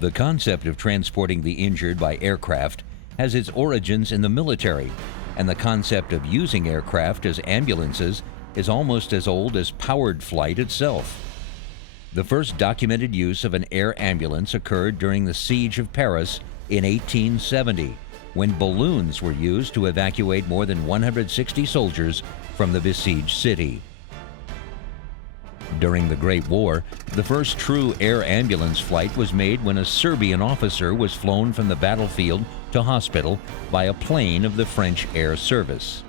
The concept of transporting the injured by aircraft has its origins in the military, and the concept of using aircraft as ambulances is almost as old as powered flight itself. The first documented use of an air ambulance occurred during the Siege of Paris in 1870, when balloons were used to evacuate more than 160 soldiers from the besieged city. During the Great War, the first true air ambulance flight was made when a Serbian officer was flown from the battlefield to hospital by a plane of the French Air Service.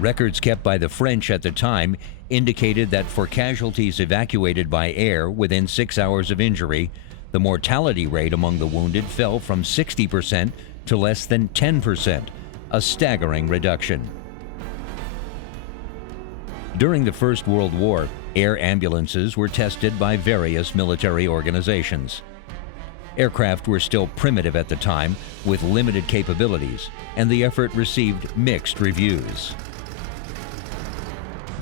Records kept by the French at the time indicated that for casualties evacuated by air within 6 hours of injury, the mortality rate among the wounded fell from 60% to less than 10%, a staggering reduction. During the First World War, air ambulances were tested by various military organizations. Aircraft were still primitive at the time, with limited capabilities, and the effort received mixed reviews.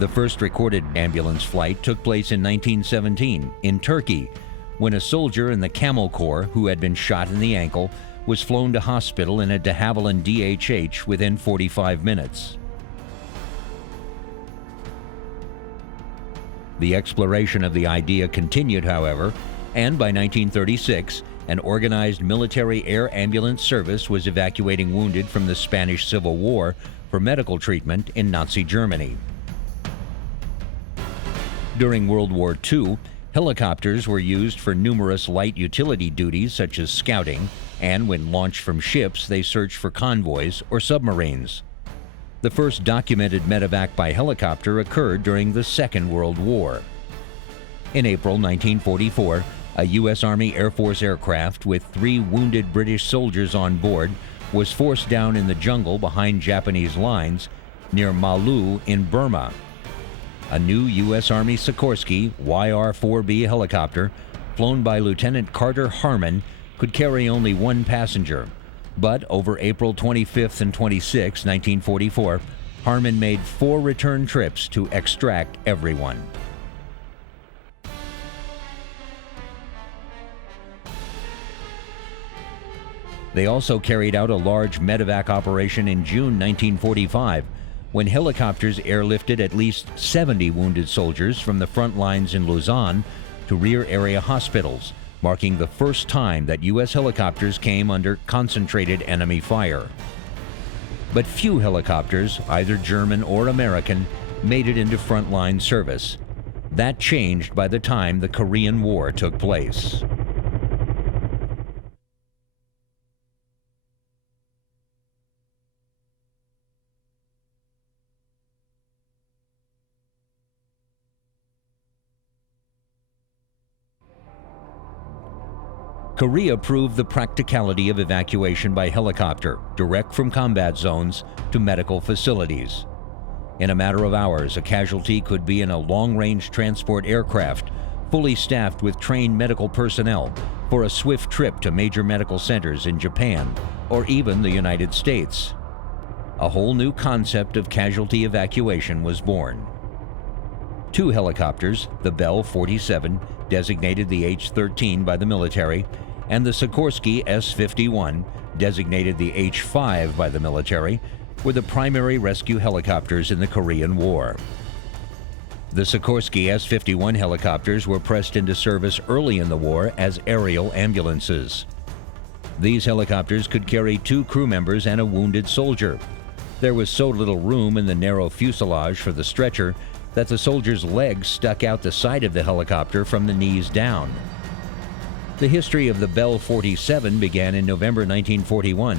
The first recorded ambulance flight took place in 1917 in Turkey, when a soldier in the Camel Corps who had been shot in the ankle was flown to hospital in a de Havilland DHH within 45 minutes. The exploration of the idea continued, however, and by 1936, an organized military air ambulance service was evacuating wounded from the Spanish Civil War for medical treatment in Nazi Germany. During World War II, helicopters were used for numerous light utility duties such as scouting, and when launched from ships, they searched for convoys or submarines. The first documented Medevac by helicopter occurred during the Second World War. In April 1944, a U.S. Army Air Force aircraft with 3 wounded British soldiers on board was forced down in the jungle behind Japanese lines near Malu in Burma. A new U.S. Army Sikorsky YR-4B helicopter, flown by Lieutenant Carter Harmon, could carry only 1 passenger. But over April 25th and 26, 1944, Harmon made 4 return trips to extract everyone. They also carried out a large Medevac operation in June 1945, when helicopters airlifted at least 70 wounded soldiers from the front lines in Lausanne to rear area hospitals, marking the first time that U.S. helicopters came under concentrated enemy fire. But few helicopters, either German or American, made it into frontline service. That changed by the time the Korean War took place. Korea proved the practicality of evacuation by helicopter, direct from combat zones to medical facilities. In a matter of hours, a casualty could be in a long-range transport aircraft, fully staffed with trained medical personnel, for a swift trip to major medical centers in Japan or even the United States. A whole new concept of casualty evacuation was born. 2 helicopters, the Bell 47, designated the H-13 by the military, and the Sikorsky S-51, designated the H-5 by the military, were the primary rescue helicopters in the Korean War. The Sikorsky S-51 helicopters were pressed into service early in the war as aerial ambulances. These helicopters could carry 2 crew members and a wounded soldier. There was so little room in the narrow fuselage for the stretcher that the soldier's legs stuck out the side of the helicopter from the knees down. The history of the Bell 47 began in November 1941,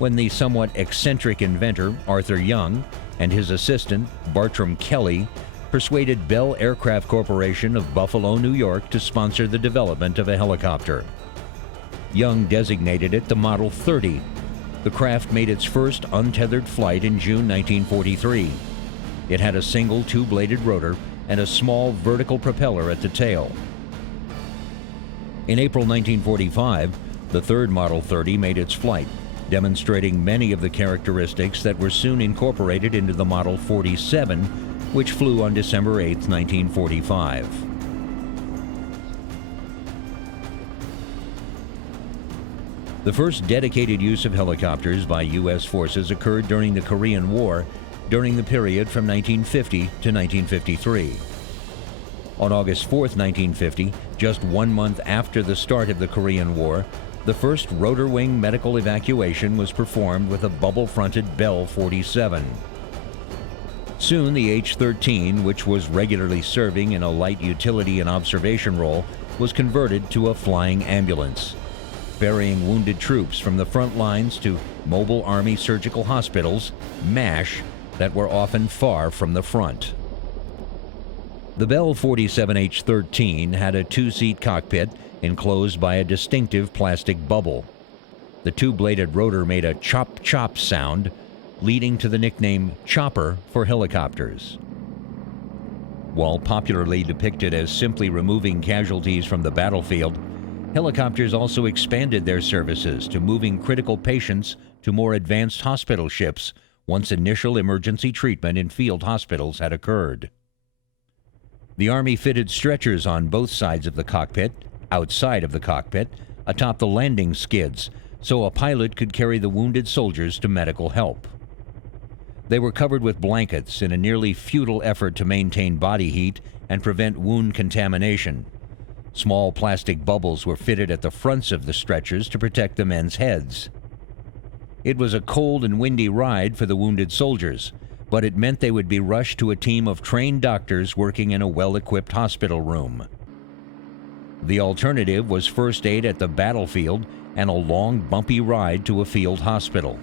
when the somewhat eccentric inventor Arthur Young and his assistant Bartram Kelly persuaded Bell Aircraft Corporation of Buffalo, New York to sponsor the development of a helicopter. Young designated it the Model 30. The craft made its first untethered flight in June 1943. It had a single 2-bladed rotor and a small vertical propeller at the tail. In April 1945, the third Model 30 made its flight, demonstrating many of the characteristics that were soon incorporated into the Model 47, which flew on December 8, 1945. The first dedicated use of helicopters by U.S. forces occurred during the Korean War, during the period from 1950 to 1953. On August 4, 1950, just 1 month after the start of the Korean War, the first rotor wing medical evacuation was performed with a bubble-fronted Bell 47. Soon the H-13, which was regularly serving in a light utility and observation role, was converted to a flying ambulance, ferrying wounded troops from the front lines to mobile Army surgical hospitals, MASH, that were often far from the front. The Bell 47H-13 had a two-seat cockpit enclosed by a distinctive plastic bubble. The two-bladed rotor made a chop-chop sound, leading to the nickname Chopper for helicopters. While popularly depicted as simply removing casualties from the battlefield, helicopters also expanded their services to moving critical patients to more advanced hospital ships once initial emergency treatment in field hospitals had occurred. The Army fitted stretchers on both sides of the cockpit, outside of the cockpit, atop the landing skids, so a pilot could carry the wounded soldiers to medical help. They were covered with blankets in a nearly futile effort to maintain body heat and prevent wound contamination. Small plastic bubbles were fitted at the fronts of the stretchers to protect the men's heads. It was a cold and windy ride for the wounded soldiers, but it meant they would be rushed to a team of trained doctors working in a well-equipped hospital room. The alternative was first aid at the battlefield and a long, bumpy ride to a field hospital.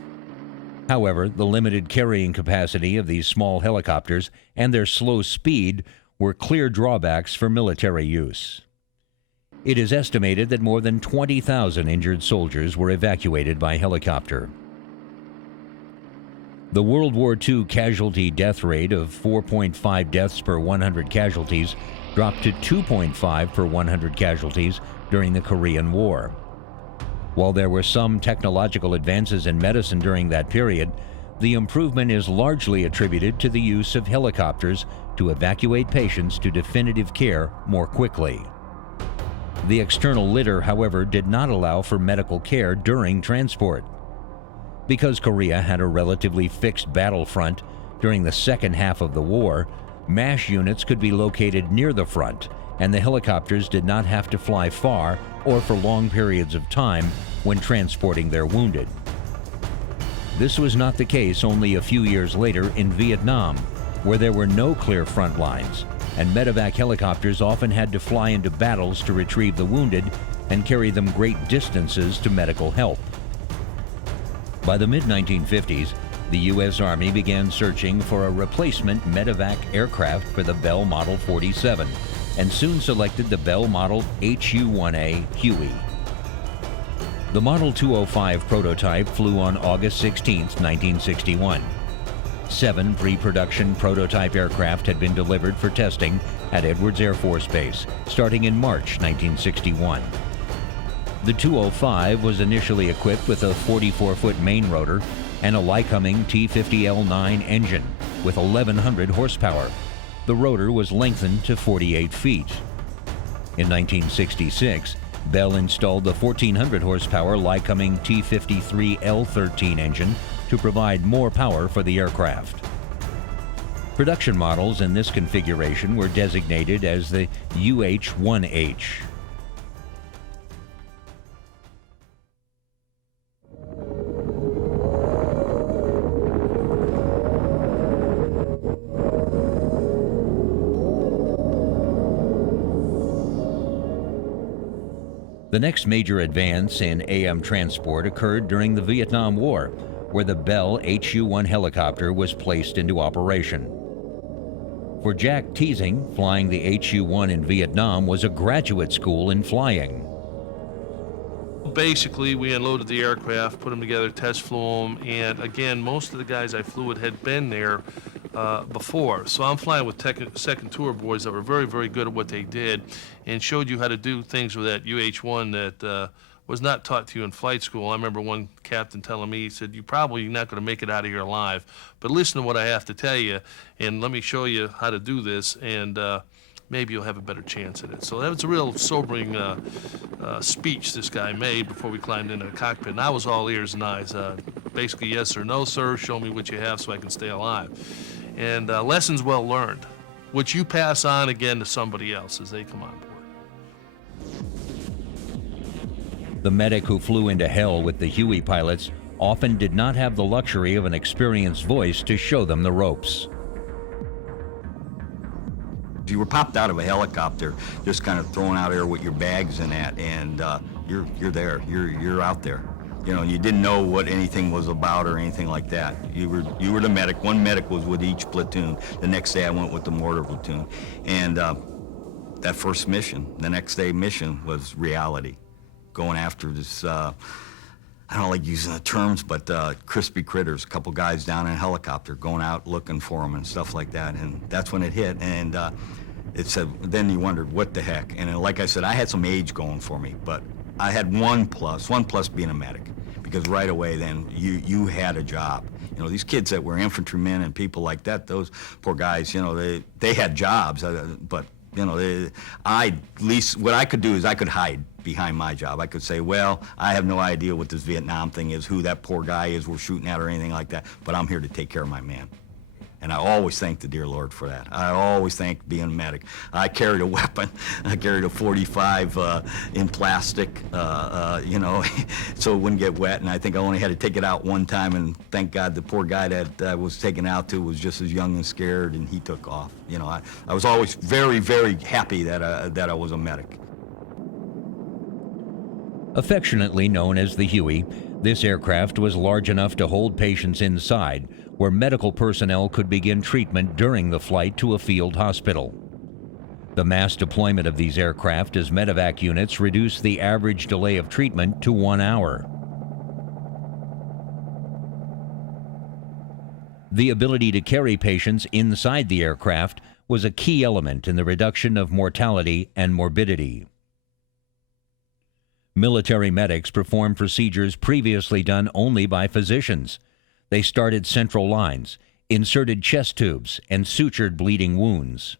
However, the limited carrying capacity of these small helicopters and their slow speed were clear drawbacks for military use. It is estimated that more than 20,000 injured soldiers were evacuated by helicopter. The World War II casualty death rate of 4.5 deaths per 100 casualties dropped to 2.5 per 100 casualties during the Korean War. While there were some technological advances in medicine during that period, the improvement is largely attributed to the use of helicopters to evacuate patients to definitive care more quickly. The external litter, however, did not allow for medical care during transport. Because Korea had a relatively fixed battlefront during the second half of the war, MASH units could be located near the front, and the helicopters did not have to fly far or for long periods of time when transporting their wounded. This was not the case only a few years later in Vietnam, where there were no clear front lines, and Medevac helicopters often had to fly into battles to retrieve the wounded and carry them great distances to medical help. By the mid-1950s, the U.S. Army began searching for a replacement Medevac aircraft for the Bell Model 47, and soon selected the Bell Model HU-1A Huey. The Model 205 prototype flew on August 16, 1961. 7 pre-production prototype aircraft had been delivered for testing at Edwards Air Force Base, starting in March 1961. The 205 was initially equipped with a 44-foot main rotor and a Lycoming T-50L9 engine with 1,100 horsepower. The rotor was lengthened to 48 feet. In 1966, Bell installed the 1,400 horsepower Lycoming T-53L13 engine to provide more power for the aircraft. Production models in this configuration were designated as the UH-1H. The next major advance in AM transport occurred during the Vietnam War, where the Bell HU-1 helicopter was placed into operation. For Jack Teasing, flying the HU-1 in Vietnam was a graduate school in flying. Basically, we unloaded the aircraft, put them together, test flew them, and again, most of the guys I flew with had been there before. So I'm flying with second tour boys that were very, very good at what they did and showed you how to do things with that UH-1 that was not taught to you in flight school. I remember one captain telling me, he said, "You're probably not going to make it out of here alive, but listen to what I have to tell you, and let me show you how to do this." And maybe you'll have a better chance at it. So that was a real sobering speech this guy made before we climbed into the cockpit. And I was all ears and eyes. Basically, yes or no, sir, show me what you have so I can stay alive. And lessons well learned, which you pass on again to somebody else as they come on board. The medic who flew into hell with the Huey pilots often did not have the luxury of an experienced voice to show them the ropes. You were popped out of a helicopter, just kind of thrown out there with your bags in that, and you're there. You're out there. You know, you didn't know what anything was about or anything like that. You were the medic. One medic was with each platoon. The next day I went with the mortar platoon, and that first mission, the next day mission, was reality. Going after this, I don't like using the terms, but crispy critters, a couple guys down in a helicopter, going out looking for them and stuff like that. And that's when it hit. And it said, then you wondered, what the heck? And like I said, I had some age going for me, but I had one plus being a medic. Because right away then, you had a job. You know, these kids that were infantrymen and people like that, those poor guys, you know, they had jobs, but you know, at least what I could do is I could hide behind my job. I could say, well, I have no idea what this Vietnam thing is, who that poor guy is we're shooting at or anything like that, but I'm here to take care of my man. And I always thank the dear Lord for that. I always thank being a medic. I carried a weapon. I carried a 45 in plastic, you know, so it wouldn't get wet. And I think I only had to take it out one time, and thank God the poor guy that I was taken out to was just as young and scared, and he took off. You know, I was always very, very happy that I was a medic. Affectionately known as the Huey, this aircraft was large enough to hold patients inside, where medical personnel could begin treatment during the flight to a field hospital. The mass deployment of these aircraft as Medevac units reduced the average delay of treatment to 1 hour. The ability to carry patients inside the aircraft was a key element in the reduction of mortality and morbidity. Military medics performed procedures previously done only by physicians. They started central lines, inserted chest tubes, and sutured bleeding wounds.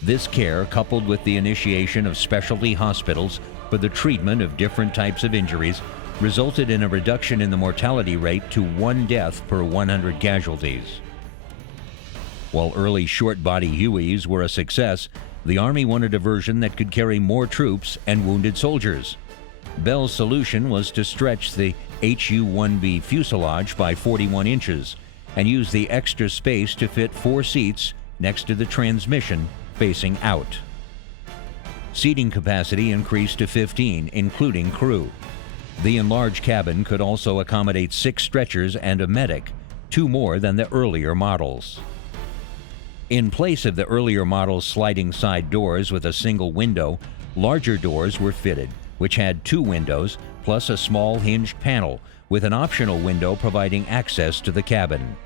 This care, coupled with the initiation of specialty hospitals for the treatment of different types of injuries, resulted in a reduction in the mortality rate to 1 death per 100 casualties. While early short-body Hueys were a success, the Army wanted a version that could carry more troops and wounded soldiers. Bell's solution was to stretch the HU-1B fuselage by 41 inches and use the extra space to fit 4 seats next to the transmission facing out. Seating capacity increased to 15, including crew. The enlarged cabin could also accommodate 6 stretchers and a medic, 2 more than the earlier models. In place of the earlier model's sliding side doors with a single window, larger doors were fitted, which had 2 windows plus a small hinged panel with an optional window providing access to the cabin.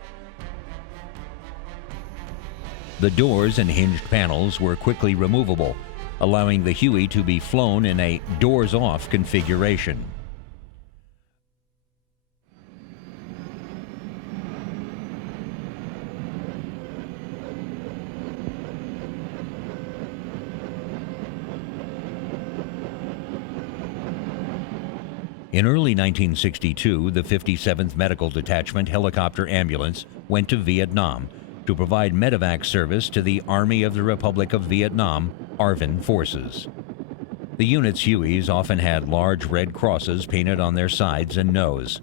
The doors and hinged panels were quickly removable, allowing the Huey to be flown in a doors-off configuration. In early 1962, the 57th Medical Detachment helicopter ambulance went to Vietnam to provide Medevac service to the Army of the Republic of Vietnam, ARVN forces. The unit's Hueys often had large red crosses painted on their sides and nose.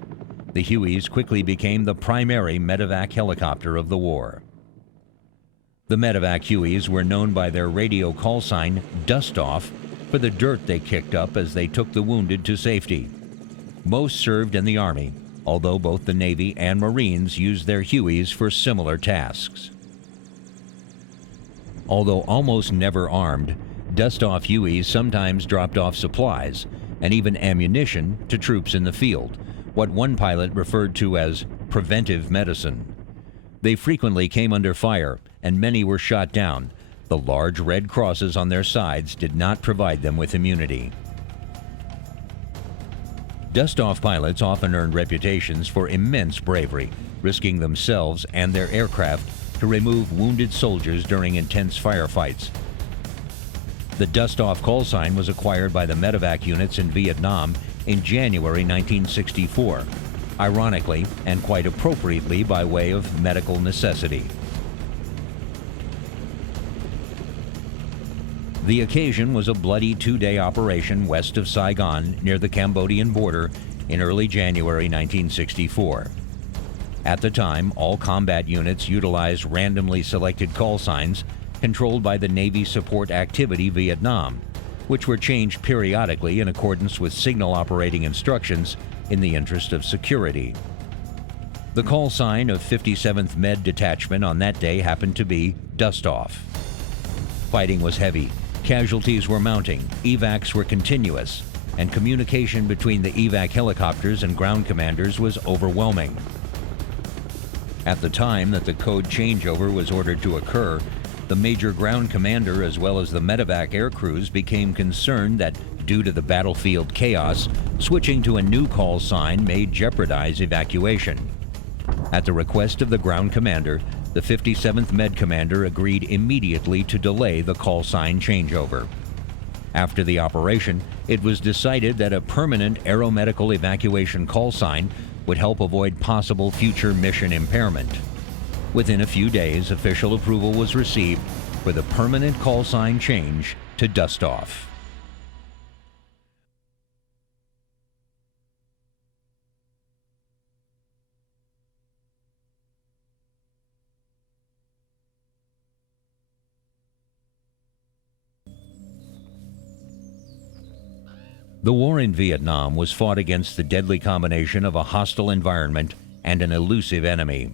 The Hueys quickly became the primary Medevac helicopter of the war. The Medevac Hueys were known by their radio call sign, Dust Off, for the dirt they kicked up as they took the wounded to safety. Most served in the Army, although both the Navy and Marines used their Hueys for similar tasks. Although almost never armed, dust-off Hueys sometimes dropped off supplies and even ammunition to troops in the field, what one pilot referred to as preventive medicine. They frequently came under fire, and many were shot down. The large red crosses on their sides did not provide them with immunity. Dust-off pilots often earned reputations for immense bravery, risking themselves and their aircraft to remove wounded soldiers during intense firefights. The dust-off call sign was acquired by the Medevac units in Vietnam in January 1964, ironically and quite appropriately by way of medical necessity. The occasion was a bloody two-day operation west of Saigon near the Cambodian border in early January 1964. At the time, all combat units utilized randomly selected call signs controlled by the Navy Support Activity Vietnam, which were changed periodically in accordance with signal operating instructions in the interest of security. The call sign of 57th Med Detachment on that day happened to be Dust Off. Fighting was heavy, casualties were mounting, evacs were continuous, and communication between the evac helicopters and ground commanders was overwhelming. At the time that the code changeover was ordered to occur, the major ground commander as well as the Medevac air crews became concerned that, due to the battlefield chaos, switching to a new call sign may jeopardize evacuation. At the request of the ground commander, the 57th Med Commander agreed immediately to delay the call sign changeover. After the operation, it was decided that a permanent aeromedical evacuation call sign would help avoid possible future mission impairment. Within a few days, official approval was received for the permanent call sign change to Dust Off. The war in Vietnam was fought against the deadly combination of a hostile environment and an elusive enemy.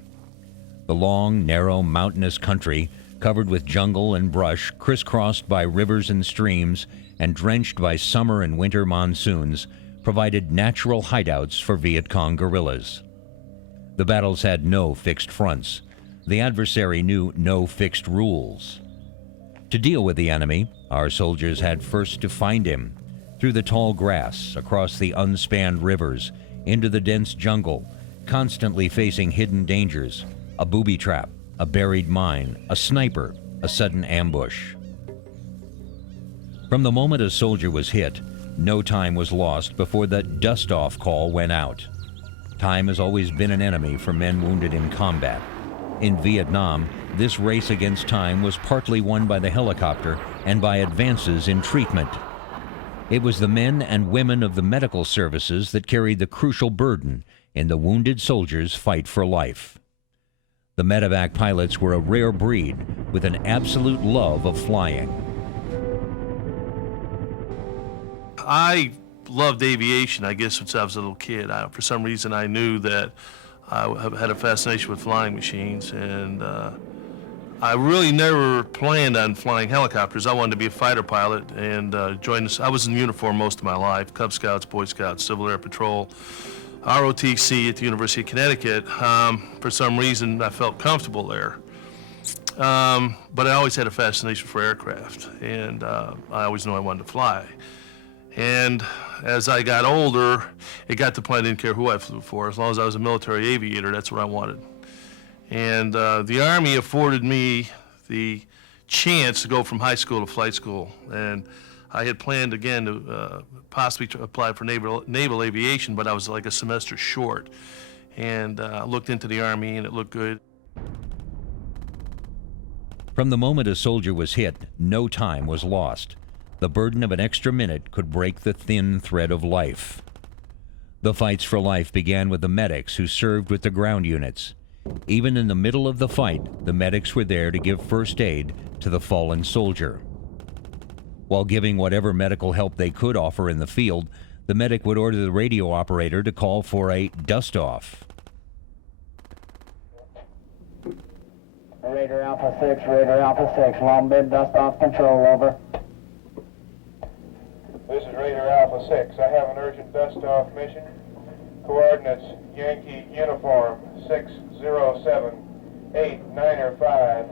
The long, narrow, mountainous country, covered with jungle and brush, crisscrossed by rivers and streams, and drenched by summer and winter monsoons, provided natural hideouts for Viet Cong guerrillas. The battles had no fixed fronts. The adversary knew no fixed rules. To deal with the enemy, our soldiers had first to find him, through the tall grass, across the unspanned rivers, into the dense jungle, constantly facing hidden dangers, a booby trap, a buried mine, a sniper, a sudden ambush. From the moment a soldier was hit, no time was lost before the dust-off call went out. Time has always been an enemy for men wounded in combat. In Vietnam, this race against time was partly won by the helicopter and by advances in treatment. It was the men and women of the medical services that carried the crucial burden in the wounded soldiers' fight for life. The Medevac pilots were a rare breed with an absolute love of flying. I loved aviation, I guess, since I was a little kid. For some reason, I knew that I had a fascination with flying machines, and I really never planned on flying helicopters. I wanted to be a fighter pilot and join this. I was in uniform most of my life, Cub Scouts, Boy Scouts, Civil Air Patrol, ROTC at the University of Connecticut. For some reason, I felt comfortable there. But I always had a fascination for aircraft, and I always knew I wanted to fly. And as I got older, it got to the point I didn't care who I flew for. As long as I was a military aviator, that's what I wanted. And the Army afforded me the chance to go from high school to flight school. And I had planned again to possibly apply for naval aviation, but I was like a semester short. And I looked into the Army and it looked good. From the moment a soldier was hit, no time was lost. The burden of an extra minute could break the thin thread of life. The fights for life began with the medics who served with the ground units. Even in the middle of the fight, the medics were there to give first aid to the fallen soldier. While giving whatever medical help they could offer in the field, the medic would order the radio operator to call for a dust-off. Raider Alpha 6, long bid dust-off control, over. This is Raider Alpha 6. I have an urgent dust-off mission. Coordinates Yankee Uniform 607-895.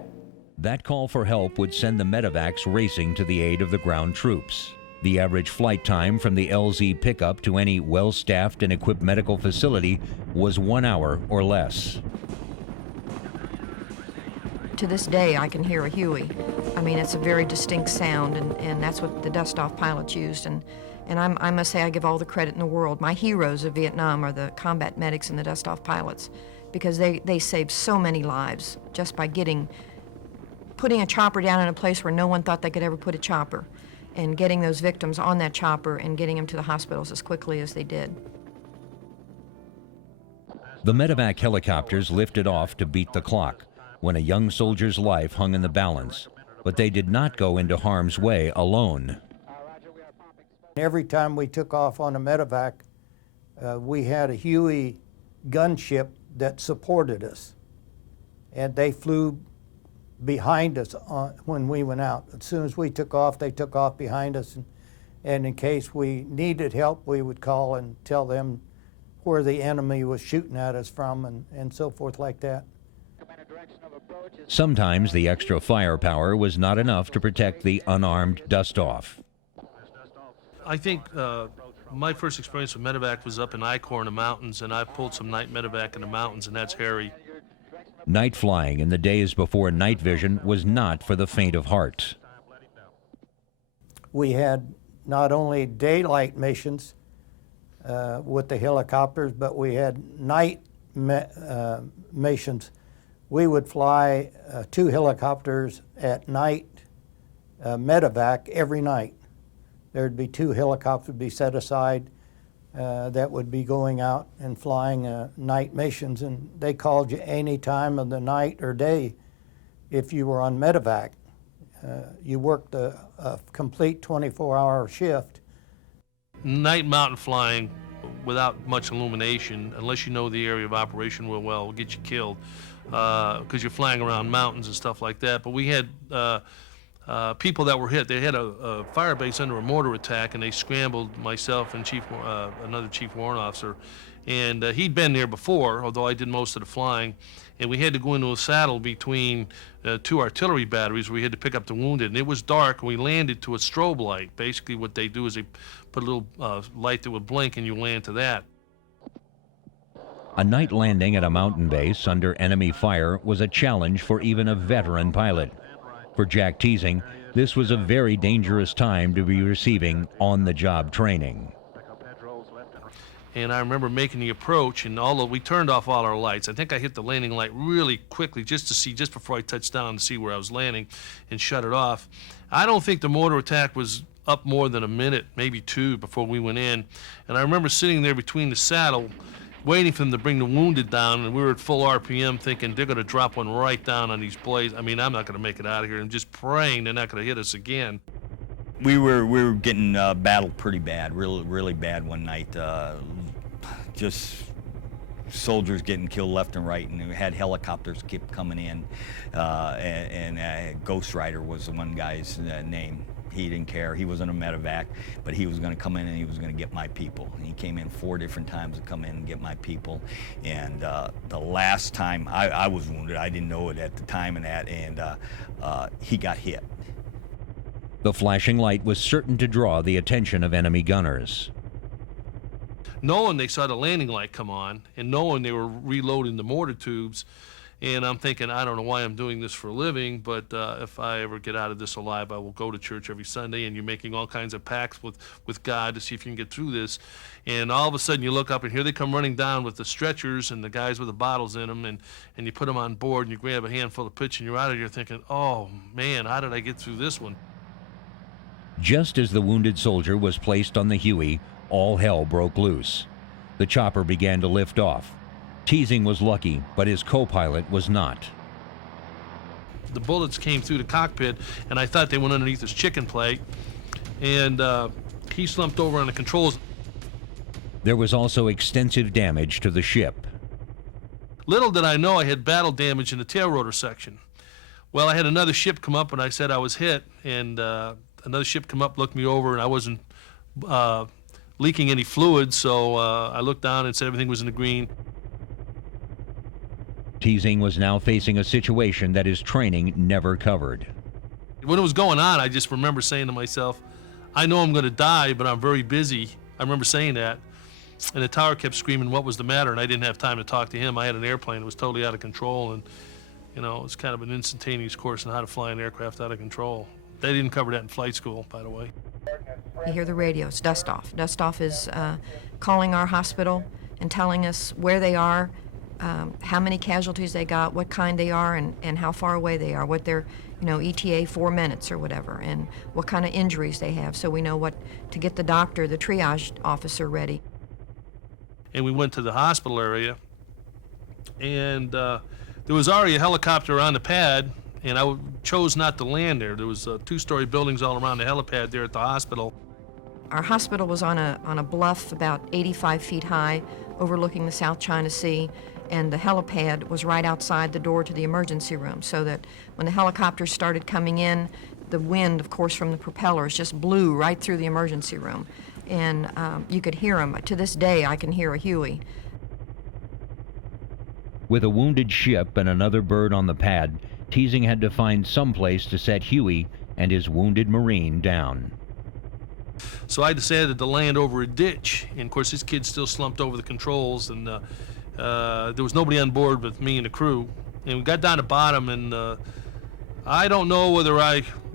That call for help would send the medevacs racing to the aid of the ground troops. The average flight time from the LZ pickup to any well-staffed and equipped medical facility was 1 hour or less. To this day, I can hear a Huey. I mean, it's a very distinct sound, and that's what the dust-off pilots used. And I must say, I give all the credit in the world. My heroes of Vietnam are the combat medics and the dust-off pilots, because they saved so many lives just by putting a chopper down in a place where no one thought they could ever put a chopper, and getting those victims on that chopper and getting them to the hospitals as quickly as they did. The Medevac helicopters lifted off to beat the clock when a young soldier's life hung in the balance, but they did not go into harm's way alone. Every time we took off on a Medevac, we had a Huey gunship that supported us, and they flew behind us when we went out. As soon as we took off, they took off behind us, and in case we needed help, we would call and tell them where the enemy was shooting at us from, and so forth like that. Sometimes the extra firepower was not enough to protect the unarmed dust-off. I think my first experience with Medevac was up in I-Corps in the mountains, and I pulled some night Medevac in the mountains, and that's hairy. Night flying in the days before night vision was not for the faint of heart. We had not only daylight missions with the helicopters, but we had night missions. We would fly 2 helicopters at night, Medevac, every night. There'd be 2 helicopters be set aside that would be going out and flying night missions, and they called you any time of the night or day if you were on Medevac. You worked a complete 24-hour shift. Night mountain flying without much illumination, unless you know the area of operation real well, will get you killed because you're flying around mountains and stuff like that. But we had people that were hit. They had a fire base under a mortar attack, and they scrambled myself and another chief warrant officer. And he'd been there before, although I did most of the flying. And we had to go into a saddle between 2 artillery batteries where we had to pick up the wounded. And it was dark, and we landed to a strobe light. Basically what they do is they put a little light that would blink, and you land to that. A night landing at a mountain base under enemy fire was a challenge for even a veteran pilot. For Jack Teasing, this was a very dangerous time to be receiving on-the-job training. And I remember making the approach, and although we turned off all our lights, I think I hit the landing light really quickly just before I touched down to see where I was landing, and shut it off. I don't think the mortar attack was up more than a minute, maybe 2, before we went in. And I remember sitting there between the saddle, waiting for them to bring the wounded down, and we were at full RPM thinking they're going to drop one right down on these blades. I mean, I'm not going to make it out of here, and just praying they're not going to hit us again. We were getting battled pretty bad, really bad one night. Just soldiers getting killed left and right, and we had helicopters keep coming in. And Ghost Rider was the one guy's name. He didn't care. He wasn't a Medevac, but he was going to come in and he was going to get my people. And he came in 4 different times to come in and get my people. And the last time I was wounded, I didn't know it at the time, and he got hit. The flashing light was certain to draw the attention of enemy gunners. Knowing they saw the landing light come on, and knowing they were reloading the mortar tubes, and I'm thinking, I don't know why I'm doing this for a living, but if I ever get out of this alive, I will go to church every Sunday. And you're making all kinds of pacts with God to see if you can get through this. And all of a sudden you look up, and here they come running down with the stretchers and the guys with the bottles in them, and you put them on board, and you grab a handful of pitch, and you're out of here thinking, oh man, how did I get through this one? Just as the wounded soldier was placed on the Huey, all hell broke loose. The chopper began to lift off. Teasing was lucky, but his co-pilot was not. The bullets came through the cockpit, and I thought they went underneath his chicken plate, and he slumped over on the controls. There was also extensive damage to the ship. Little did I know I had battle damage in the tail rotor section. Well, I had another ship come up, and I said I was hit, and another ship come up, looked me over, and I wasn't leaking any fluid, so I looked down and said everything was in the green. Teasing was now facing a situation that his training never covered. When it was going on, I just remember saying to myself, I know I'm going to die, but I'm very busy. I remember saying that. And the tower kept screaming, what was the matter? And I didn't have time to talk to him. I had an airplane that was totally out of control. You know, it's kind of an instantaneous course on how to fly an aircraft out of control. They didn't cover that in flight school, by the way. You hear the radios, dust off. Dust off is calling our hospital and telling us where they are, how many casualties they got, what kind they are, and how far away they are, what their, you know, ETA 4 minutes or whatever, and what kind of injuries they have, so we know what to get the doctor, the triage officer ready. And we went to the hospital area, and there was already a helicopter on the pad, and I chose not to land there. There was 2-story buildings all around the helipad there at the hospital. Our hospital was on a bluff about 85 feet high, overlooking the South China Sea, and the helipad was right outside the door to the emergency room, so that when the helicopters started coming in, the wind, of course, from the propellers just blew right through the emergency room, and you could hear them. To this day, I can hear a Huey. With a wounded ship and another bird on the pad, Teasing had to find some place to set Huey and his wounded Marine down. So I decided to land over a ditch, and of course this kid still slumped over the controls, and there was nobody on board with me and the crew. And we got down to the bottom, and I don't know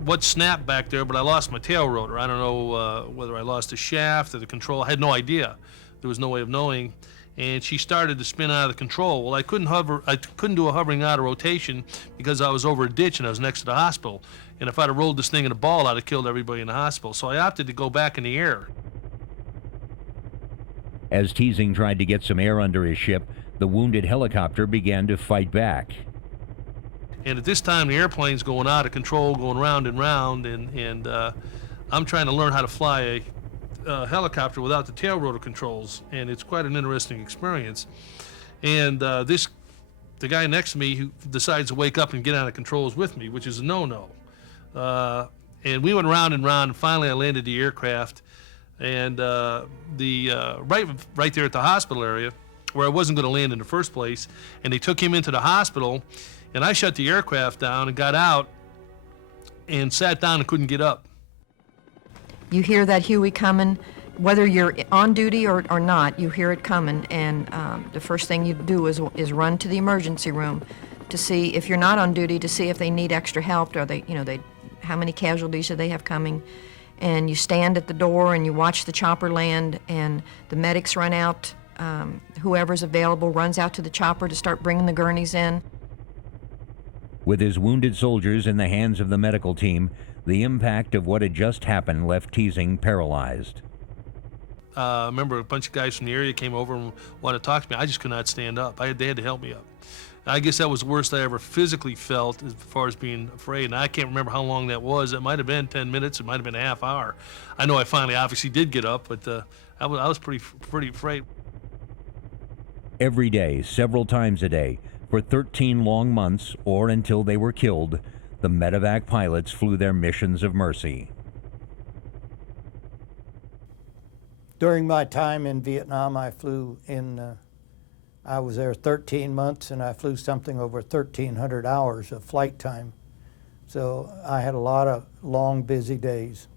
what snapped back there, but I lost my tail rotor. I don't know whether I lost the shaft or the control. I had no idea. There was no way of knowing. And she started to spin out of the control. Well, I couldn't do a hovering out of rotation because I was over a ditch and I was next to the hospital. And if I'd have rolled this thing in a ball, I'd have killed everybody in the hospital. So I opted to go back in the air. As Teasing tried to get some air under his ship, the wounded helicopter began to fight back. And at this time, the airplane's going out of control, going round and round, and I'm trying to learn how to fly a helicopter without the tail rotor controls, and it's quite an interesting experience. And the guy next to me who decides to wake up and get out of controls with me, which is a no-no. And we went round and round, and finally I landed the aircraft, and right there at the hospital area, where I wasn't going to land in the first place, and they took him into the hospital, and I shut the aircraft down and got out and sat down and couldn't get up. You hear that Huey coming, whether you're on duty or not, you hear it coming, and the first thing you do is run to the emergency room to see, if you're not on duty, to see if they need extra help, or how many casualties do they have coming. And you stand at the door and you watch the chopper land, and the medics run out, whoever's available runs out to the chopper to start bringing the gurneys in. With his wounded soldiers in the hands of the medical team, the impact of what had just happened left Teasing paralyzed. I remember a bunch of guys from the area came over and wanted to talk to me. I just could not stand up. They had to help me up. I guess that was the worst I ever physically felt as far as being afraid. And I can't remember how long that was. It might have been 10 minutes. It might have been a half hour. I know I finally obviously did get up, but I was pretty afraid. Every day, several times a day, for 13 long months or until they were killed, the Medevac pilots flew their missions of mercy. During my time in Vietnam, I was there 13 months, and I flew something over 1,300 hours of flight time. So I had a lot of long, busy days.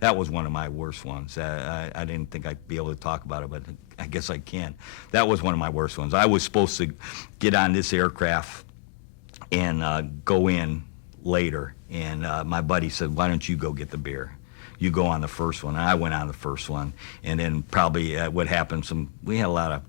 That was one of my worst ones. I didn't think I'd be able to talk about it, but I guess I can. That was one of my worst ones. I was supposed to get on this aircraft and go in later, and my buddy said, "Why don't you go get the beer? You go on the first one." And I went on the first one, and then probably what happened, we had a lot of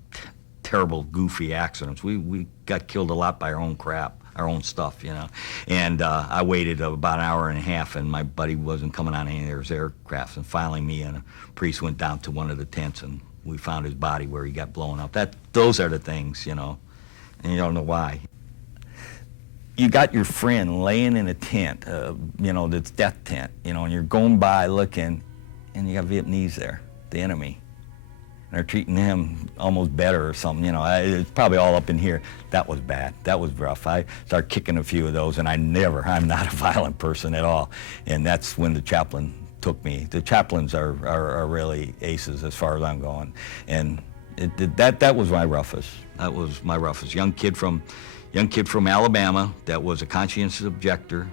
terrible, goofy accidents. We got killed a lot by our own crap, our own stuff, you know. And I waited about an hour and a half, and my buddy wasn't coming on any of those aircrafts. And finally, me and a priest went down to one of the tents, and we found his body where he got blown up. Those are the things, you know, and you don't know why. You got your friend laying in a tent, you know, this death tent, you know, and you're going by looking, and you got Vietnamese there, the enemy. And they're treating him almost better or something, you know. It's probably all up in here. That was bad. That was rough. I started kicking a few of those, and I'm not a violent person at all. And that's when the chaplain took me. The chaplains are really aces as far as I'm going. And that was my roughest. That was my roughest. Young kid from Alabama that was a conscientious objector,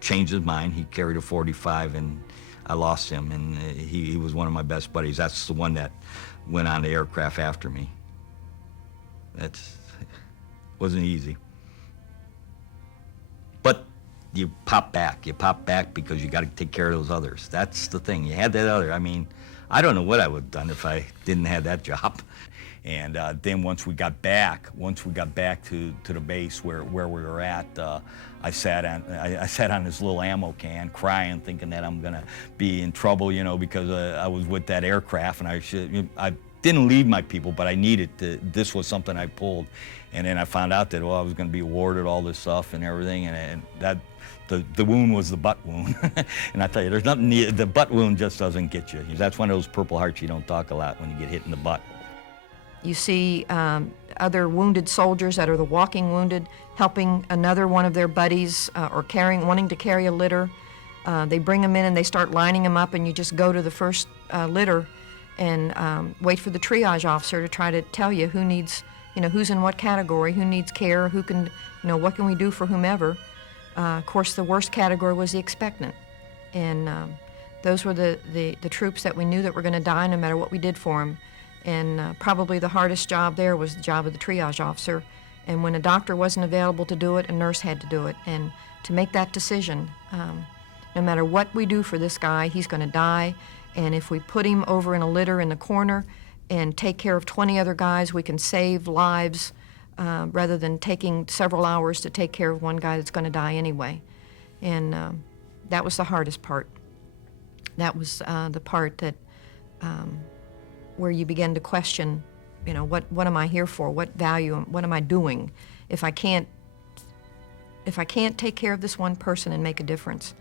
changed his mind. He carried a .45, and I lost him, and he was one of my best buddies. That's the one that went on the aircraft after me. That Wasn't easy. But you pop back. You pop back because you got to take care of those others. That's the thing. You had that other. I mean, I don't know what I would have done if I didn't have that job. And then once we got back to the base where we were at, I sat on this little ammo can, crying, thinking that I'm gonna be in trouble, you know, because I was with that aircraft, and I didn't leave my people, but I needed to. This was something I pulled, and then I found out that I was gonna be awarded all this stuff and everything, and that. The wound was the butt wound. And I tell you, there's nothing, the butt wound just doesn't get you. That's one of those Purple Hearts you don't talk a lot when you get hit in the butt. You see other wounded soldiers that are the walking wounded helping another one of their buddies or wanting to carry a litter. They bring them in and they start lining them up, and you just go to the first litter and wait for the triage officer to try to tell you who needs, who's in what category, who needs care, who can, what can we do for whomever. Of course, the worst category was the expectant, and those were the troops that we knew that were going to die no matter what we did for them. And probably the hardest job there was the job of the triage officer. And when a doctor wasn't available to do it, a nurse had to do it. And to make that decision, no matter what we do for this guy, he's going to die. And if we put him over in a litter in the corner and take care of 20 other guys, we can save lives. Rather than taking several hours to take care of one guy that's going to die anyway. And that was the hardest part. That was the part that where you begin to question, what am I here for? What value? What am I doing? If I can't take care of this one person and make a difference,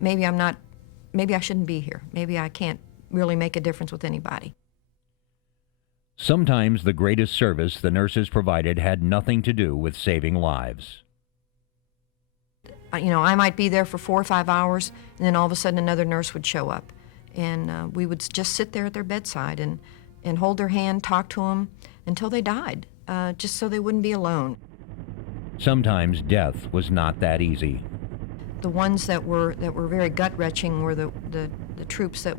maybe I shouldn't be here. Maybe I can't really make a difference with anybody. Sometimes the greatest service the nurses provided had nothing to do with saving lives. I might be there for 4 or 5 hours, and then all of a sudden another nurse would show up. And we would just sit there at their bedside and hold their hand, talk to them until they died, just so they wouldn't be alone. Sometimes death was not that easy. The ones that were very gut-wrenching were the troops that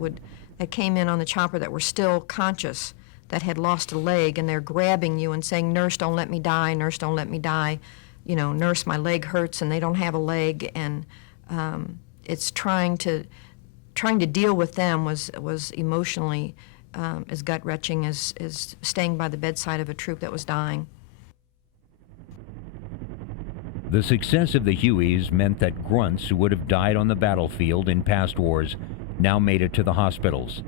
came in on the chopper that were still conscious, that had lost a leg, and they're grabbing you and saying, "Nurse, don't let me die, nurse, don't let me die. Nurse, my leg hurts," and they don't have a leg. And it's trying to deal with them was emotionally as gut-wrenching as staying by the bedside of a troop that was dying. The success of the Hueys meant that grunts who would have died on the battlefield in past wars now made it to the hospitals.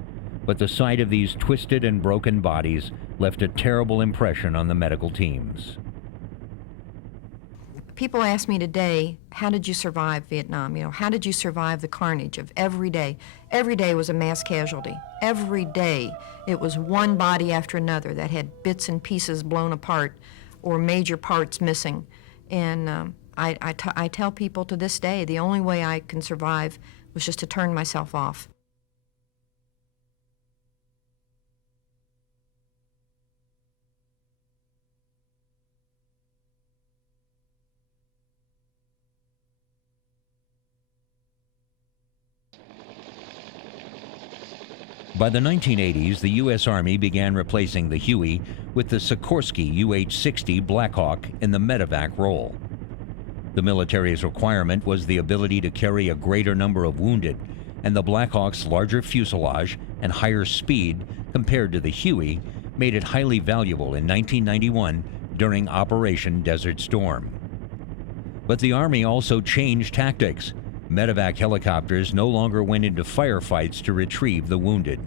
But the sight of these twisted and broken bodies left a terrible impression on the medical teams. People ask me today, how did you survive Vietnam? How did you survive the carnage of every day? Every day was a mass casualty. Every day it was one body after another that had bits and pieces blown apart or major parts missing. And I tell people to this day, the only way I can survive was just to turn myself off. By the 1980s, the U.S. Army began replacing the Huey with the Sikorsky UH-60 Blackhawk in the Medevac role. The military's requirement was the ability to carry a greater number of wounded, and the Blackhawk's larger fuselage and higher speed compared to the Huey made it highly valuable in 1991 during Operation Desert Storm. But the Army also changed tactics. Medevac helicopters no longer went into firefights to retrieve the wounded.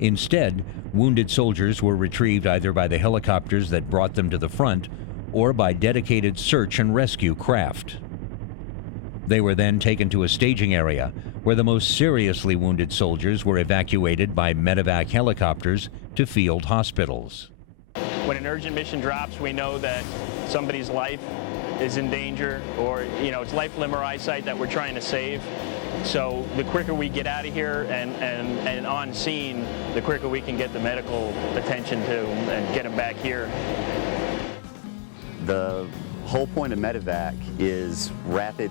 Instead, wounded soldiers were retrieved either by the helicopters that brought them to the front or by dedicated search and rescue craft. They were then taken to a staging area where the most seriously wounded soldiers were evacuated by Medevac helicopters to field hospitals. When an urgent mission drops, we know that somebody's life is in danger, or it's life, limb, or eyesight that we're trying to save. So the quicker we get out of here and on scene, the quicker we can get the medical attention to and get them back here. The whole point of Medivac is rapid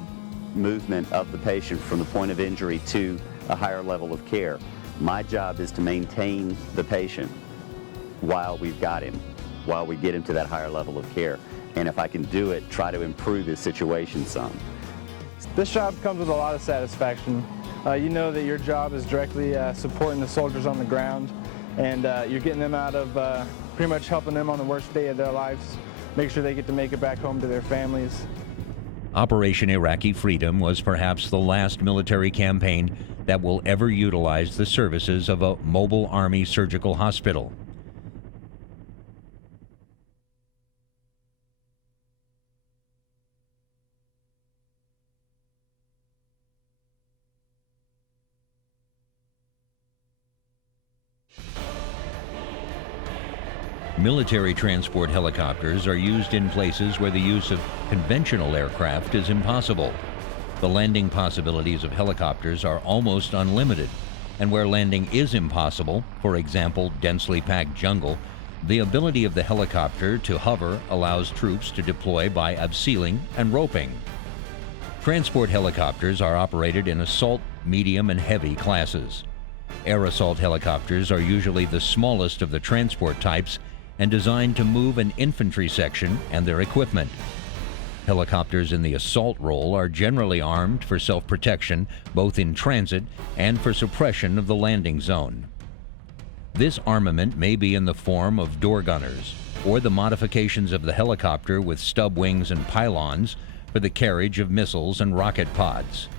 movement of the patient from the point of injury to a higher level of care. My job is to maintain the patient while we've got him. while we get him to that higher level of care. And if I can do it, try to improve his situation some. This job comes with a lot of satisfaction. You know that your job is directly supporting the soldiers on the ground, and you're getting them out of pretty much helping them on the worst day of their lives, make sure they get to make it back home to their families. Operation Iraqi Freedom was perhaps the last military campaign that will ever utilize the services of a mobile Army surgical hospital. Military transport helicopters are used in places where the use of conventional aircraft is impossible. The landing possibilities of helicopters are almost unlimited, and where landing is impossible, for example, densely packed jungle, the ability of the helicopter to hover allows troops to deploy by abseiling and roping. Transport helicopters are operated in assault, medium, and heavy classes. Air assault helicopters are usually the smallest of the transport types and designed to move an infantry section and their equipment. Helicopters in the assault role are generally armed for self-protection, both in transit and for suppression of the landing zone. This armament may be in the form of door gunners, or the modifications of the helicopter with stub wings and pylons for the carriage of missiles and rocket pods.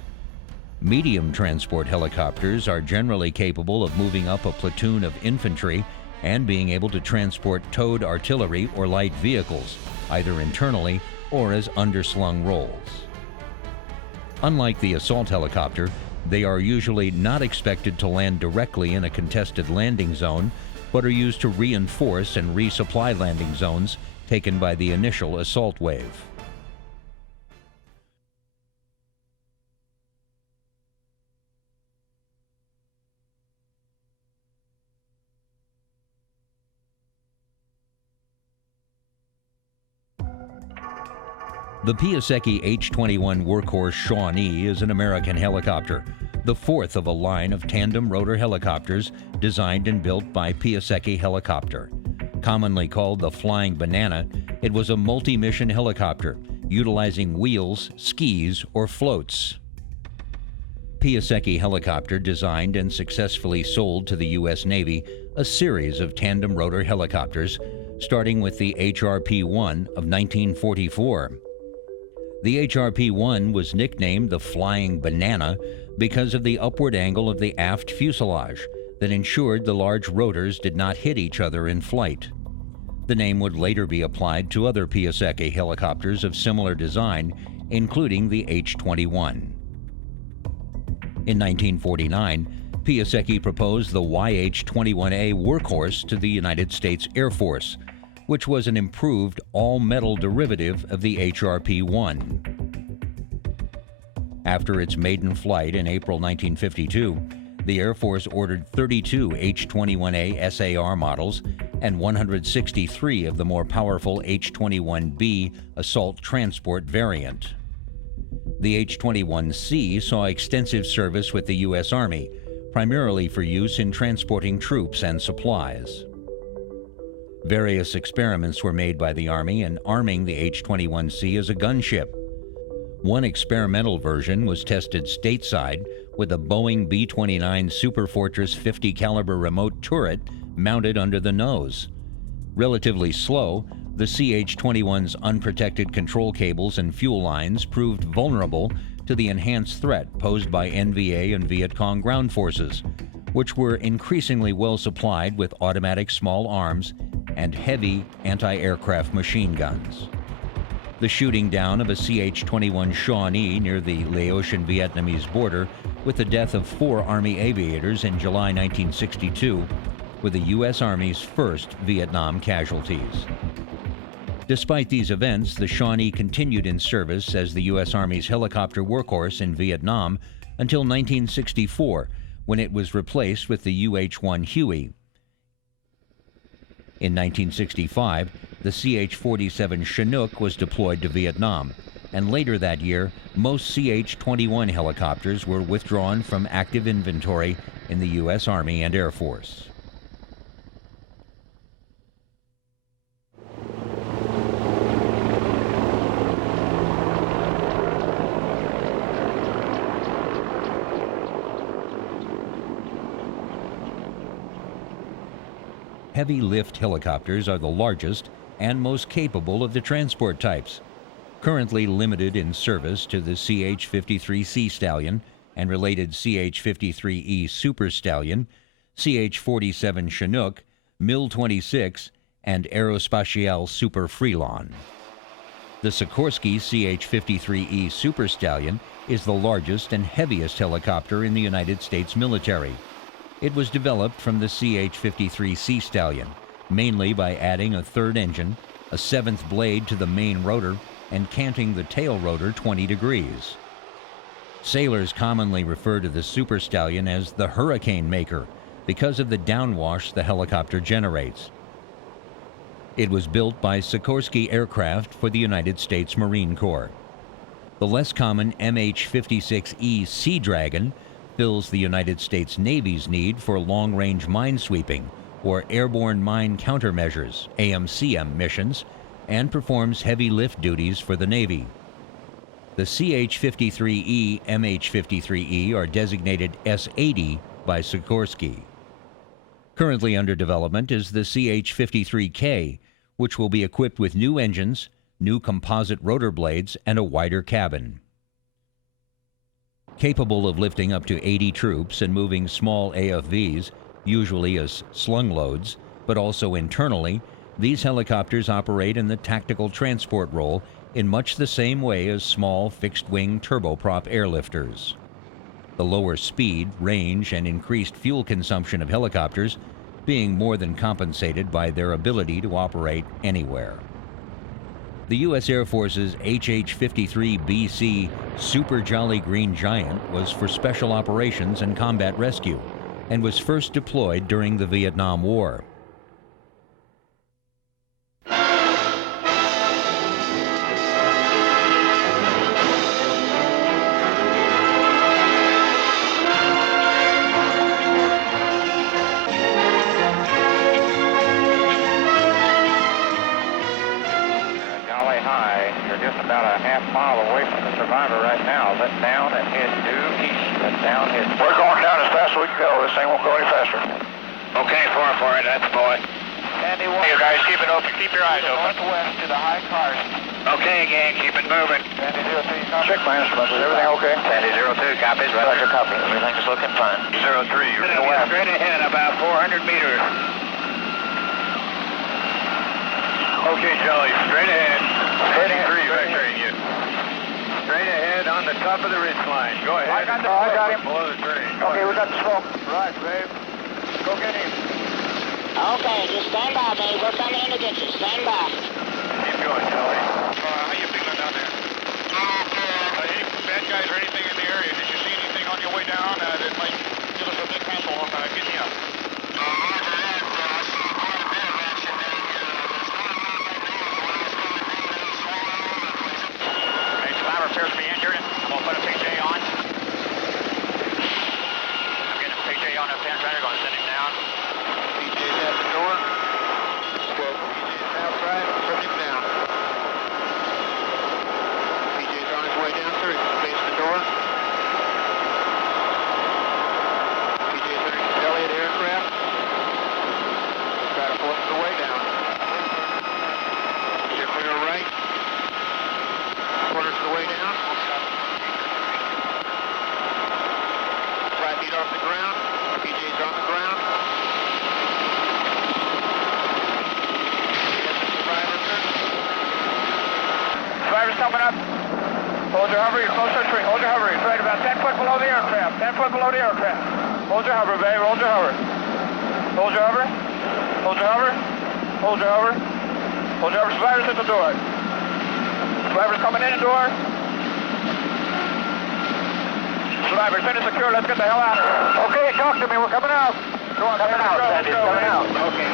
Medium transport helicopters are generally capable of moving up a platoon of infantry and being able to transport towed artillery or light vehicles, either internally or as underslung rolls. Unlike the assault helicopter, they are usually not expected to land directly in a contested landing zone, but are used to reinforce and resupply landing zones taken by the initial assault wave. The Piasecki H-21 workhorse Shawnee is an American helicopter, the fourth of a line of tandem rotor helicopters designed and built by Piasecki Helicopter. Commonly called the Flying Banana, it was a multi-mission helicopter utilizing wheels, skis, or floats. Piasecki Helicopter designed and successfully sold to the U.S. Navy a series of tandem rotor helicopters, starting with the HRP-1 of 1944. The HRP-1 was nicknamed the Flying Banana because of the upward angle of the aft fuselage that ensured the large rotors did not hit each other in flight. The name would later be applied to other Piasecki helicopters of similar design, including the H-21. In 1949, Piasecki proposed the YH-21A workhorse to the United States Air Force, which was an improved all-metal derivative of the HRP-1. After its maiden flight in April 1952, the Air Force ordered 32 H-21A SAR models and 163 of the more powerful H-21B assault transport variant. The H-21C saw extensive service with the U.S. Army, primarily for use in transporting troops and supplies. Various experiments were made by the Army in arming the H-21C as a gunship. One experimental version was tested stateside with a Boeing B-29 Superfortress 50 caliber remote turret mounted under the nose. Relatively slow, the CH-21's unprotected control cables and fuel lines proved vulnerable to the enhanced threat posed by NVA and Viet Cong ground forces, which were increasingly well supplied with automatic small arms and heavy anti-aircraft machine guns. The shooting down of a CH-21 Shawnee near the Laotian-Vietnamese border with the death of 4 Army aviators in July 1962 were the U.S. Army's first Vietnam casualties. Despite these events, the Shawnee continued in service as the U.S. Army's helicopter workhorse in Vietnam until 1964, when it was replaced with the UH-1 Huey. In 1965, the CH-47 Chinook was deployed to Vietnam, and later that year, most CH-21 helicopters were withdrawn from active inventory in the U.S. Army and Air Force. heavy lift helicopters are the largest and most capable of the transport types. Currently limited in service to the CH-53C Stallion and related CH-53E Super Stallion, CH-47 Chinook, Mil-26, and Aerospatiale Super Freelon. The Sikorsky CH-53E Super Stallion is the largest and heaviest helicopter in the United States military. It was developed from the CH-53C Stallion, mainly by adding a third engine, a seventh blade to the main rotor, and canting the tail rotor 20 degrees. Sailors commonly refer to the Super Stallion as the Hurricane Maker because of the downwash the helicopter generates. It was built by Sikorsky Aircraft for the United States Marine Corps. The less common MH-56E Sea Dragon fills the United States Navy's need for long-range minesweeping or airborne mine countermeasures (AMCM) missions and performs heavy lift duties for the Navy. The CH-53E, MH-53E are designated S-80 by Sikorsky. Currently under development is the CH-53K, which will be equipped with new engines, new composite rotor blades, and a wider cabin. Capable of lifting up to 80 troops and moving small AFVs, usually as slung loads, but also internally, these helicopters operate in the tactical transport role in much the same way as small fixed-wing turboprop airlifters. The lower speed, range, and increased fuel consumption of helicopters being more than compensated by their ability to operate anywhere. The U.S. Air Force's HH-53BC Super Jolly Green Giant was for special operations and combat rescue and was first deployed during the Vietnam War. About a half mile away from the survivor right now. Let down and head due east. Let down, head. We're going down as fast as we can go. This thing won't go any faster. Okay, 4 for it. That's the boy. Sandy, you guys keep it open. Keep your eyes open. Northwest to the high cars. Okay, gang, keep it moving. Sandy 02, check my instruments. Is everything okay? Sandy 02, copies. Roger, copy. Everything's looking fine. 03, you're straight ahead, about 400 meters. Okay, Charlie, straight ahead. Straight ahead. Vectoring you. Straight ahead on the top of the ridge line. Go ahead. I got him. Below the train. Okay, we got the smoke. Right, babe. Go get him. Okay, just stand by, babe. We're coming in to get you. Stand by. Keep going, Charlie. How you feeling down there? Any bad guys or anything in the area? Did you see anything on your way down that might give us a big handle on getting you up? Appears to be injured. I'm going to put a PJ on. I'm getting a PJ on a pin trainer. Going to send him down. PJ's at the door. Good. PJ's outside. Put him down. PJ's on his way down, sir. He's facing the door. PJ's entering the Elliott aircraft. Got a fourth of the way down. You're clear right. Quarters of the way down. 5 feet off the ground. PJ's on the ground. Get the survivor, sir. Survivor's coming up. Hold your hover. You're close to the tree. Hold your hover. It's right about 10 foot below the aircraft. 10 foot below the aircraft. Hold your hover, babe. Hold your hover. Hold your hover. Hold your hover. Hold your hover. Hold your hover. Survivor's at the door. Survivor's coming in the door. Survivor's in and secure. Let's get the hell out of here. Okay, talk to me. We're coming out. Go on, coming out. Sandy's coming out. Okay,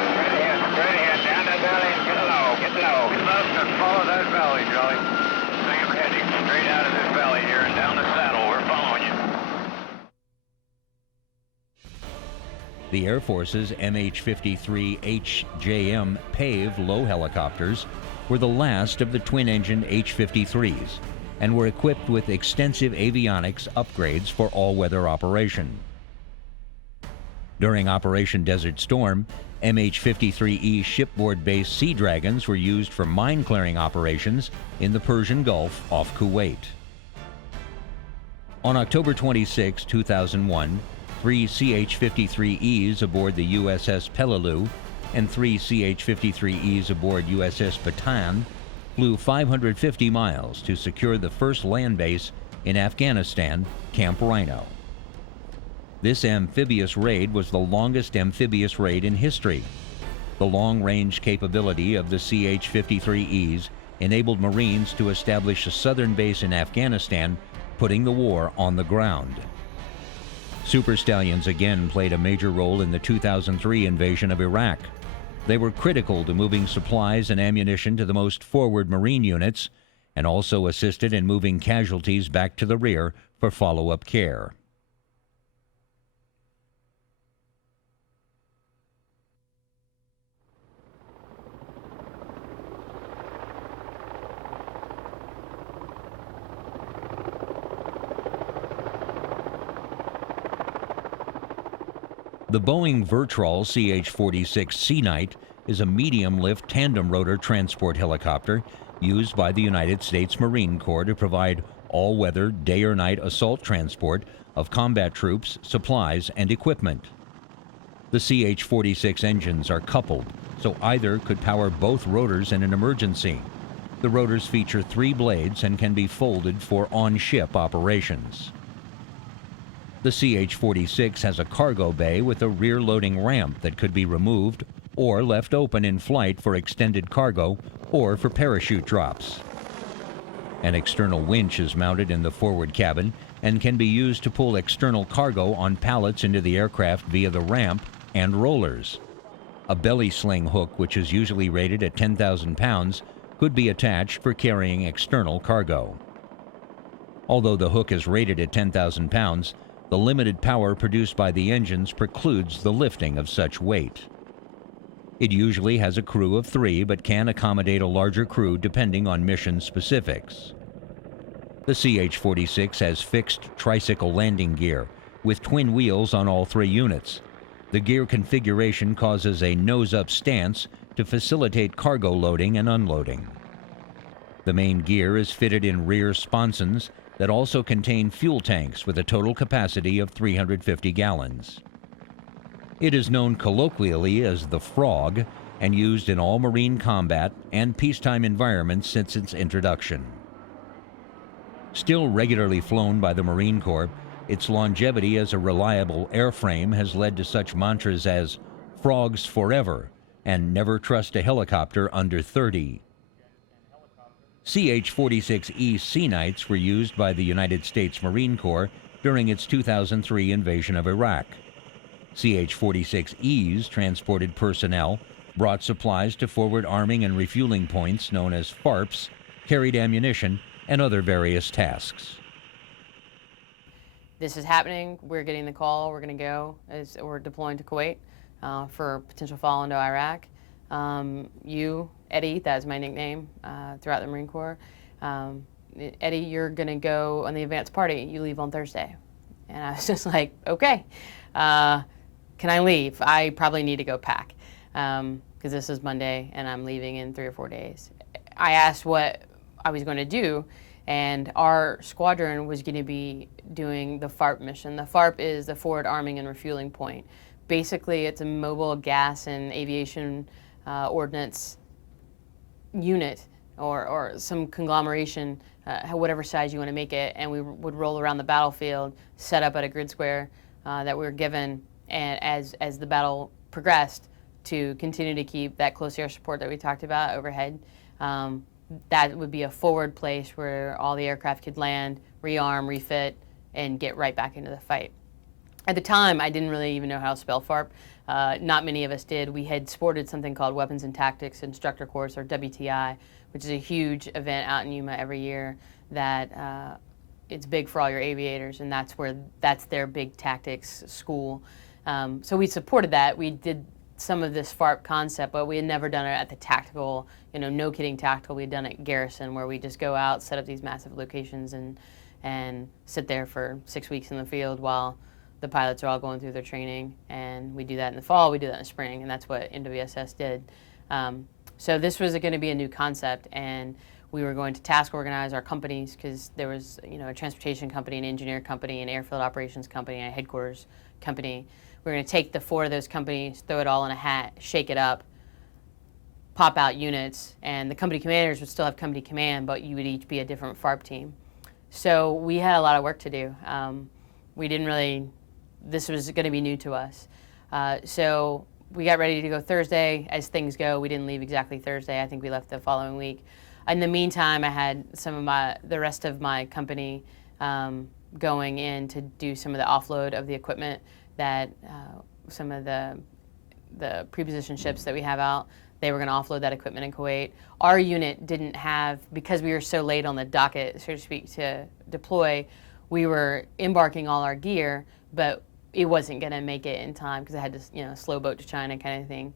straight ahead. Down that valley and get low. Get low. Get low and follow that valley, Charlie. Same heading straight out of this valley here and down the saddle. We're following you. The Air Force's MH-53 HJM PAVE low helicopters were the last of the twin-engine H-53s and were equipped with extensive avionics upgrades for all-weather operation. During Operation Desert Storm, MH-53E shipboard-based Sea Dragons were used for mine-clearing operations in the Persian Gulf off Kuwait. On October 26, 2001, 3 CH-53Es aboard the USS Peleliu and 3 CH-53Es aboard USS Bataan flew 550 miles to secure the first land base in Afghanistan, Camp Rhino. This amphibious raid was the longest amphibious raid in history. The long-range capability of the CH-53Es enabled Marines to establish a southern base in Afghanistan, putting the war on the ground. Super Stallions again played a major role in the 2003 invasion of Iraq. They were critical to moving supplies and ammunition to the most forward Marine units, and also assisted in moving casualties back to the rear for follow-up care. The Boeing Vertrol CH-46 Sea Knight is a medium-lift tandem-rotor transport helicopter used by the United States Marine Corps to provide all-weather day or night assault transport of combat troops, supplies, and equipment. The CH-46 engines are coupled, so either could power both rotors in an emergency. The rotors feature 3 blades and can be folded for on-ship operations. The CH-46 has a cargo bay with a rear-loading ramp that could be removed or left open in flight for extended cargo or for parachute drops. An external winch is mounted in the forward cabin and can be used to pull external cargo on pallets into the aircraft via the ramp and rollers. A belly sling hook, which is usually rated at 10,000 pounds, could be attached for carrying external cargo. Although the hook is rated at 10,000 pounds, the limited power produced by the engines precludes the lifting of such weight. It usually has a crew of 3, but can accommodate a larger crew depending on mission specifics. The CH-46 has fixed tricycle landing gear with twin wheels on all 3 units. The gear configuration causes a nose-up stance to facilitate cargo loading and unloading. The main gear is fitted in rear sponsons that also contain fuel tanks with a total capacity of 350 gallons. It is known colloquially as the Frog and used in all Marine combat and peacetime environments since its introduction. Still regularly flown by the Marine Corps, its longevity as a reliable airframe has led to such mantras as "Frogs forever" and "Never trust a helicopter under 30." CH-46E Sea Knights were used by the United States Marine Corps during its 2003 invasion of Iraq. CH-46Es transported personnel, brought supplies to forward arming and refueling points known as FARPs, carried ammunition, and other various tasks. This is happening. We're getting the call. We're going to go as we're deploying to Kuwait for potential fall into Iraq. Eddie, that is my nickname throughout the Marine Corps. Eddie, you're going to go on the advanced party. You leave on Thursday. And I was just like, okay, can I leave? I probably need to go pack because this is Monday and I'm leaving in 3 or 4 days. I asked what I was going to do, and our squadron was going to be doing the FARP mission. The FARP is the Forward Arming and Refueling Point. Basically, it's a mobile gas and aviation ordnance unit or some conglomeration, whatever size you want to make it, and we would roll around the battlefield, set up at a grid square that we were given, and as the battle progressed, to continue to keep that close air support that we talked about overhead. That would be a forward place where all the aircraft could land, rearm, refit, and get right back into the fight. At the time, I didn't really even know how to spell FARP. Not many of us did. We had sported something called Weapons and Tactics Instructor Course, or WTI, which is a huge event out in Yuma every year that it's big for all your aviators, and that's their big tactics school. So we supported that. We did some of this FARP concept, but we had never done it at the tactical, no kidding tactical. We'd done it at Garrison, where we just go out, set up these massive locations, and sit there for 6 weeks in the field while the pilots are all going through their training, and we do that in the fall, we do that in the spring, and that's what NWSS did. So this was going to be a new concept, and we were going to task organize our companies, because there was, you know, a transportation company, an engineer company, an airfield operations company, and a headquarters company. We were going to take the 4 of those companies, throw it all in a hat, shake it up, pop out units, and the company commanders would still have company command, but you would each be a different FARP team. So we had a lot of work to do. We didn't really, this was going to be new to us. So we got ready to go Thursday. As things go, we didn't leave exactly Thursday. I think we left the following week. In the meantime, I had the rest of my company going in to do some of the offload of the equipment that some of the pre-positioned ships that we have out, they were going to offload that equipment in Kuwait. Our unit didn't have, because we were so late on the docket, so to speak, to deploy, we were embarking all our gear, but it wasn't going to make it in time because I had to, you know, slow boat to China kind of thing.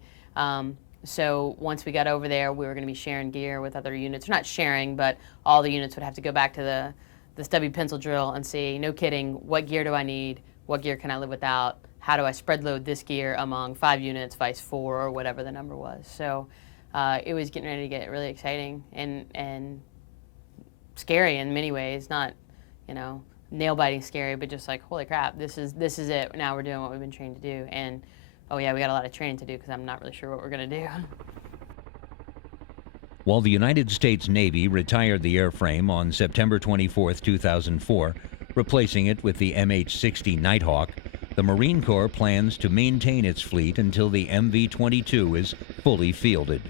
So once we got over there, we were going to be sharing gear with other units. Or not sharing, but all the units would have to go back to the stubby pencil drill and see, no kidding, what gear do I need? What gear can I live without? How do I spread load this gear among 5 units, vice 4, or whatever the number was. So it was getting ready to get really exciting and scary in many ways. Not, you know, nail-biting scary, but just like, holy crap, this is it. Now we're doing what we've been trained to do. And oh yeah, we got a lot of training to do because I'm not really sure what we're going to do. While the United States Navy retired the airframe on September 24, 2004, replacing it with the MH-60 Nighthawk, the Marine Corps plans to maintain its fleet until the MV-22 is fully fielded.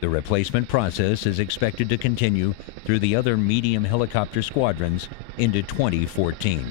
The replacement process is expected to continue through the other medium helicopter squadrons into 2014.